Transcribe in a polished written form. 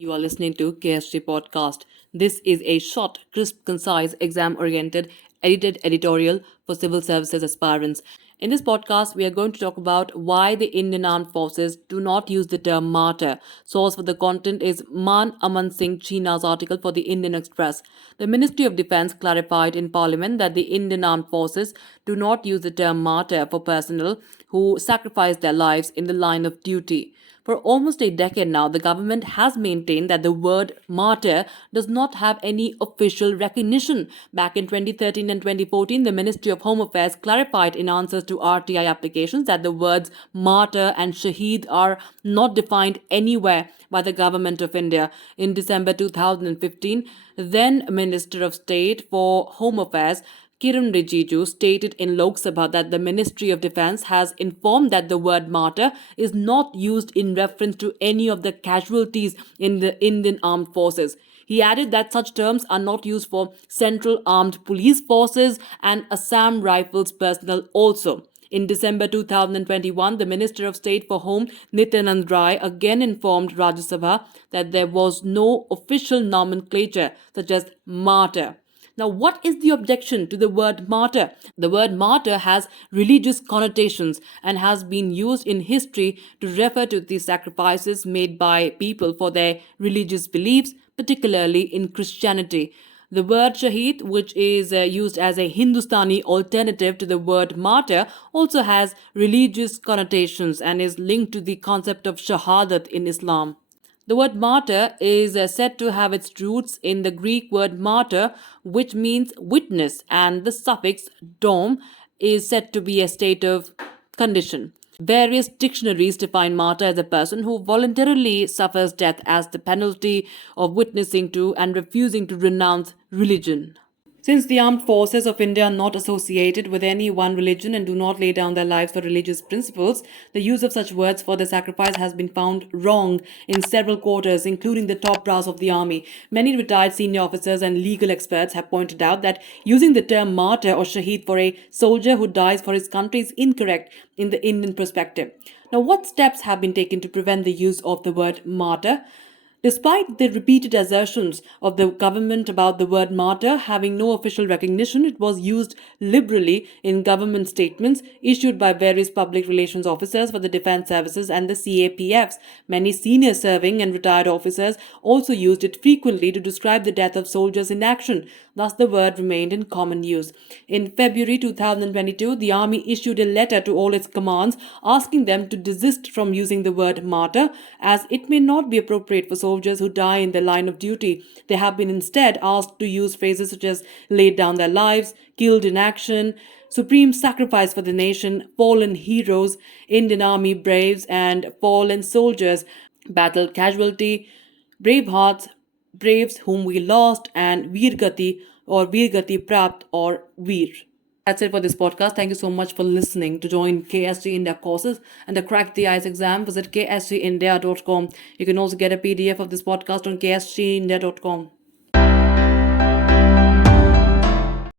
You are listening to KSG Podcast. This is a short, crisp, concise, exam-oriented, edited editorial for civil services aspirants. In this podcast, we are going to talk about why the Indian Armed Forces do not use the term martyr. Source for the content is Man Aman Singh China's article for the Indian Express. The Ministry of Defence clarified in Parliament that the Indian Armed Forces do not use the term martyr for personnel who sacrifice their lives in the line of duty. For almost a decade now, the government has maintained that the word martyr does not have any official recognition. Back in 2013 and 2014, the Ministry of Home Affairs clarified in answers to RTI applications that the words martyr and shaheed are not defined anywhere by the Government of India. In December 2015, then Minister of State for Home Affairs Kiran Rijiju stated in Lok Sabha that the Ministry of Defence has informed that the word martyr is not used in reference to any of the casualties in the Indian Armed Forces. He added that such terms are not used for Central Armed Police Forces and Assam Rifles personnel also. In December 2021, the Minister of State for Home, Nityanand Rai, again informed Rajya Sabha that there was no official nomenclature such as martyr. Now, what is the objection to the word martyr? The word martyr has religious connotations and has been used in history to refer to the sacrifices made by people for their religious beliefs, particularly in Christianity. The word shaheed, which is used as a Hindustani alternative to the word martyr, also has religious connotations and is linked to the concept of shahadat in Islam. The word martyr is said to have its roots in the Greek word martyr, which means witness, and the suffix dom is said to be a state of condition. Various dictionaries define martyr as a person who voluntarily suffers death as the penalty of witnessing to and refusing to renounce religion. Since the armed forces of India are not associated with any one religion and do not lay down their lives for religious principles, the use of such words for their sacrifice has been found wrong in several quarters, including the top brass of the army. Many retired senior officers and legal experts have pointed out that using the term martyr or shaheed for a soldier who dies for his country is incorrect in the Indian perspective. Now, what steps have been taken to prevent the use of the word martyr? Despite the repeated assertions of the government about the word martyr having no official recognition, it was used liberally in government statements issued by various public relations officers for the defense services and the CAPFs. Many senior serving and retired officers also used it frequently to describe the death of soldiers in action. Thus, the word remained in common use. In February 2022, the Army issued a letter to all its commands asking them to desist from using the word martyr, as it may not be appropriate for soldiers who die in the line of duty. They have been instead asked to use phrases such as laid down their lives, killed in action, supreme sacrifice for the nation, fallen heroes, Indian Army braves, and fallen soldiers, battle casualty, brave hearts, braves whom we lost, and Veergati or Veergati Prapt or Veer. That's it for this podcast. Thank you so much for listening. To join KSG India courses and the Crack the ICE exam, visit ksgindia.com. You can also get a PDF of this podcast on ksgindia.com.